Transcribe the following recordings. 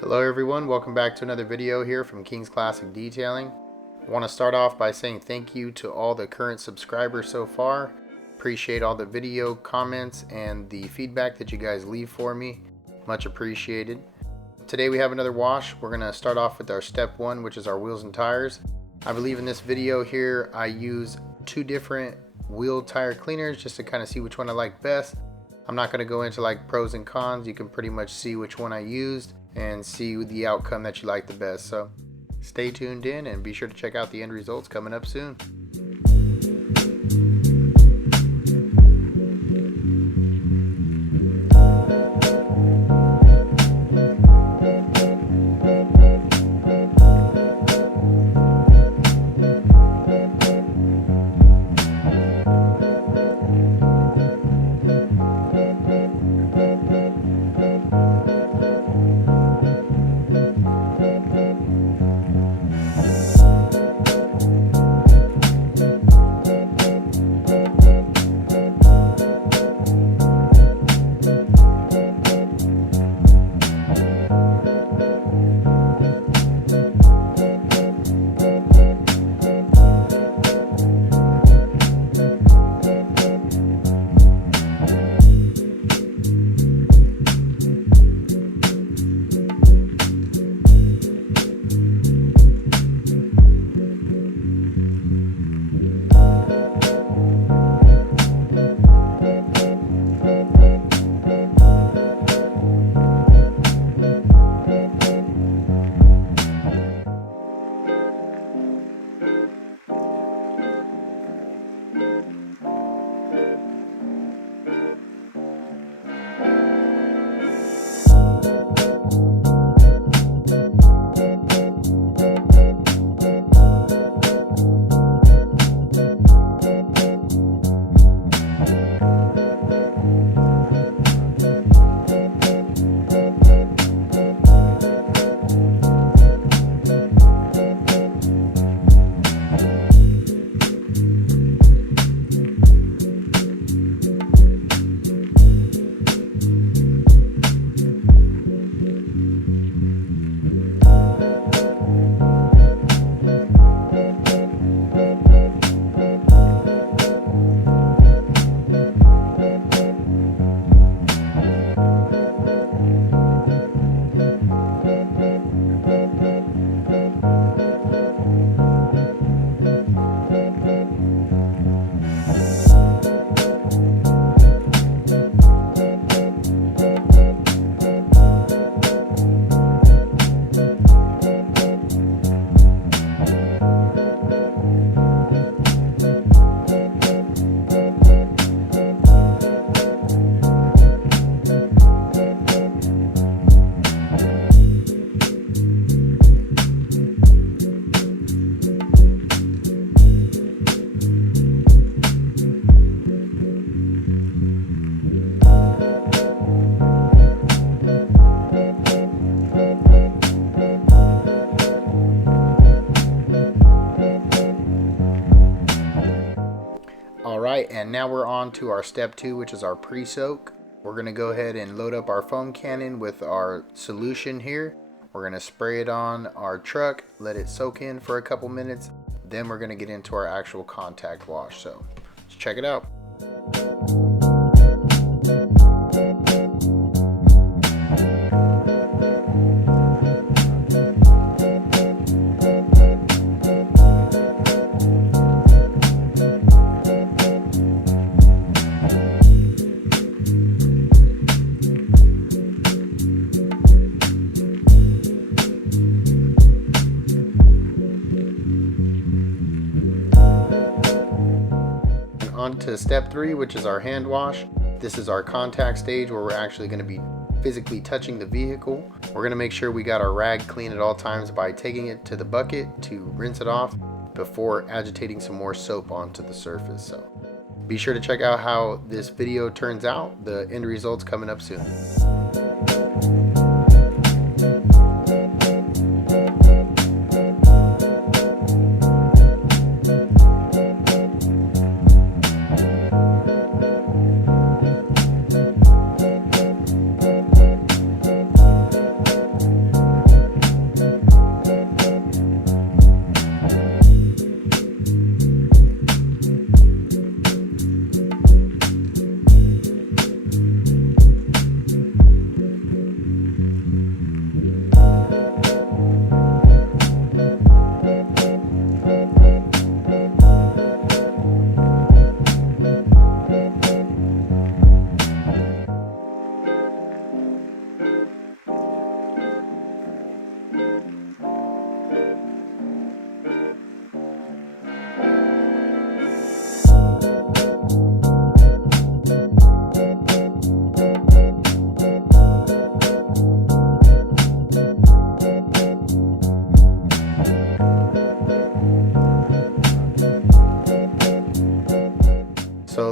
Hello everyone, welcome back to another video here from King's Classic Detailing. I want to start off by saying thank you to all the current subscribers so far. Appreciate all the video comments and the feedback that you guys leave for me. Much appreciated. Today we have another wash. We're going to start off with our step one, which is our wheels and tires. I believe in this video here I use two different wheel tire cleaners just to kind of see which one I like best. I'm not going to go into like pros and cons. You can pretty much see which one I used and see the outcome that you like the best. So stay tuned in and be sure to check out the end results coming up soon. Alright, and now we're on to our step two, which is our pre-soak. We're going to go ahead and load up our foam cannon with our solution here. We're going to spray it on our truck, let it soak in for a couple minutes, then we're going to get into our actual contact wash. So let's check it out. On to step three, which is our hand wash. This is our contact stage where we're actually going to be physically touching the vehicle. We're going to make sure we got our rag clean at all times by taking it to the bucket to rinse it off before agitating some more soap onto the surface. So be sure to check out how this video turns out. The end result's coming up soon.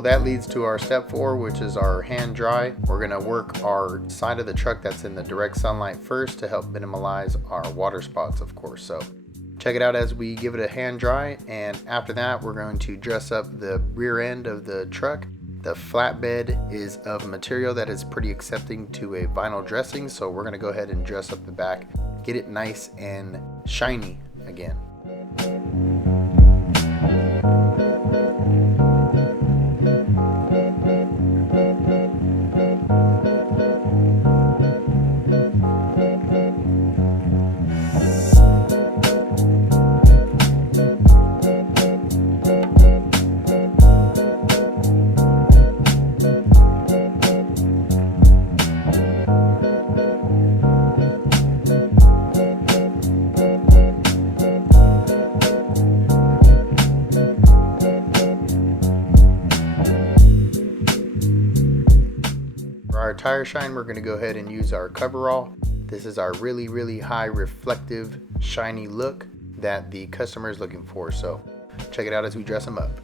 that leads to our step 4, which is our hand dry. We're gonna work our side of the truck that's in the direct sunlight first to help minimize our water spots, of course. So check it out as we give it a hand dry, and after that we're going to dress up the rear end of the truck. The flatbed is of material that is pretty accepting to a vinyl dressing, so we're gonna go ahead and dress up the back, get it nice and shiny again. For our tire shine, we're going to go ahead and use our coverall. This is our really high reflective shiny look that the customer is looking for, so check it out as we dress them up.